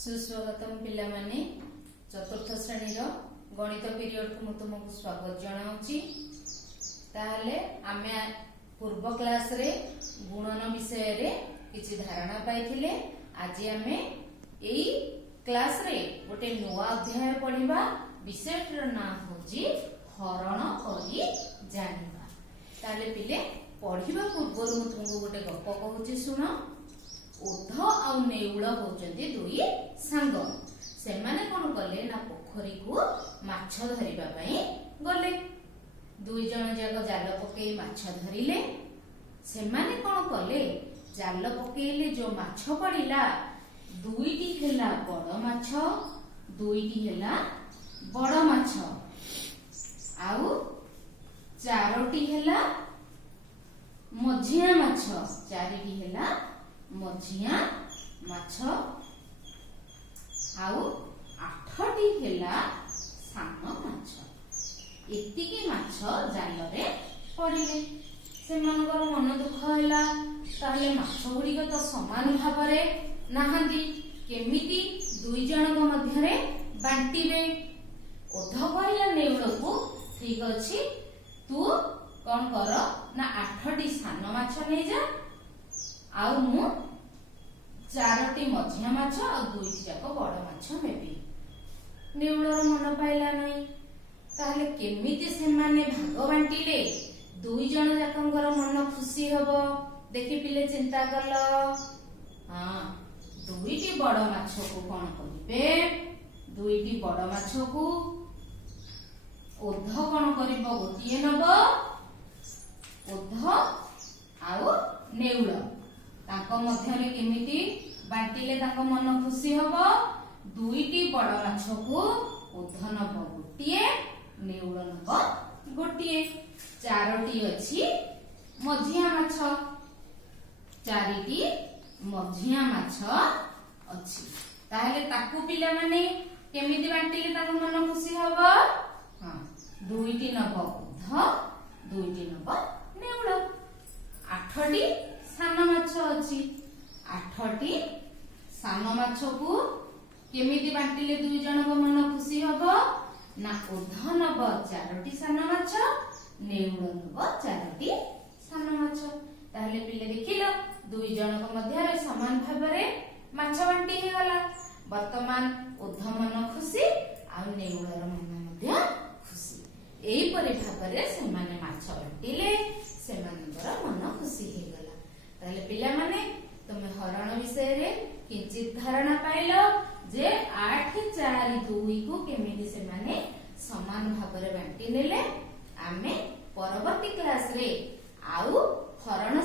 सुस्वागतम पिला माने चतुर्थ श्रेणी गणित पीरियड को मु तुमको स्वागत जनाऊँगी। ताहले आमे पूर्व क्लास रे गुणन विषय रे किछि धारणा पाइथिले। आज आमे एई क्लास रे गोटे नुआ अध्याय पढ़िबा। विषयटर नाम होची हरण करी जानिबा। ताहले पिले पढ़िबा पूर्व मु तुमको गोटे गप कहूची सुनो। ओध आ नेउल होचंती दुई सांग। सेमाने कोन कले ना पोखरी को माछ धरिबा पई गले। दुई जण जाक जाल पकेई माछ धरिले। सेमाने कोन कले जाल पकेइले जो माछ पड़िला दुईटी हेला बड़ माछ दुईटी हेला बड़ माछ आउ चारोटी हेला मझिया माछ चारिटी हेला मझिया माछ आउ आठटी हेला सान माछ। एतिकी माछ जाल रे पड़िले। सेमानकर मन दुख हैला। ताहले माछ गुड़िक तो समान भाव रे नाहांती केमिति दुई जनक मध्य रे बांटिबे। ओध कहला नेउल को ठीक अछि तू कोन कर ना आठटी सान माछ नै जा आउ मु चारोटी मझिया माछ आ दुईटी जाक बड़ माछ नेबी। नेउलर मन पाइला नहीं। ताहले केमिति सेमाने भाग बांटिले दुई जण जाकंकर मन खुशी हबो। देखि पिले चिंता कल। हां दुईटी बड़ माछ को कोन करिवे दुईटी बड़ माछ को ओध कोन करिवो गोटिए नबो। ओध आउ नेउल ताको मध्यरे केमिति बांटिले ताको मन खुशी हबो। दुईटी बड़ माछ को ओध नबो गोटिए नेउल नबो गोटिए। चारोटी अछि मझिया माछ चारिटी मझिया माछ अछि। ताहले ताकू पिला माने केमिति बांटिले ताको मन खुशी हबो। हां दुईटी नबो ओध दुईटी नबो नेउल। आठटी सान माछ अछि। आठटी सान माछ को केमिति बांटिले दुई जनक मन खुशी हबो ना ओध नबो चारोटी सान माछ नेउल नबो चारोटी सान माछ। ताहले पिले देखिलो दुई जनक मध्य रे समान भाव रे माछ बांटी हे गला। वर्तमान ओध मन खुशी आ नेउलर मन मध्य खुशी। एई परि भाव रे सेमाने माछ बांटिले सेमानकर मन खुशी हे गला। ताहले पिला माने तुमे हरण विषय रे किंचित धारणा पाइलो जे 8 4 2 को केमिति सेमाने समान भाव रे बांटी नेले। आमे परवर्ती क्लास रे आउ हरण